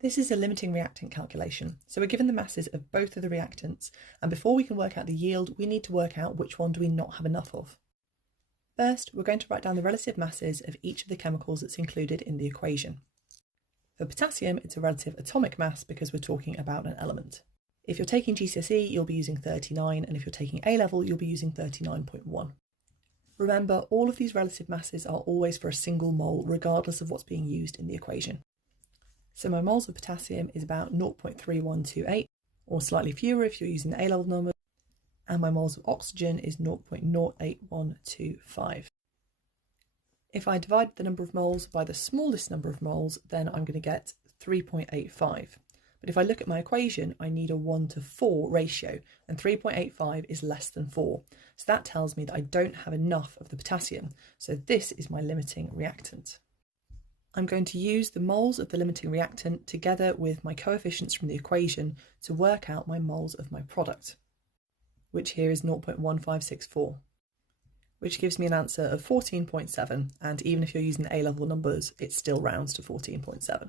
This is a limiting reactant calculation. So we're given the masses of both of the reactants, and before we can work out the yield, we need to work out which one do we not have enough of. First, we're going to write down the relative masses of each of the chemicals that's included in the equation. For potassium, it's a relative atomic mass because we're talking about an element. If you're taking GCSE, you'll be using 39, and if you're taking A-level, you'll be using 39.1. Remember, all of these relative masses are always for a single mole, regardless of what's being used in the equation. So my moles of potassium is about 0.3128, or slightly fewer if you're using the A-level number, and my moles of oxygen is 0.08125. If I divide the number of moles by the smallest number of moles, then I'm going to get 3.85. But if I look at my equation, I need a 1:4 ratio, and 3.85 is less than 4. So that tells me that I don't have enough of the potassium. So this is my limiting reactant. I'm going to use the moles of the limiting reactant together with my coefficients from the equation to work out my moles of my product, which here is 0.1564, which gives me an answer of 14.7, and even if you're using the A-level numbers, it still rounds to 14.7.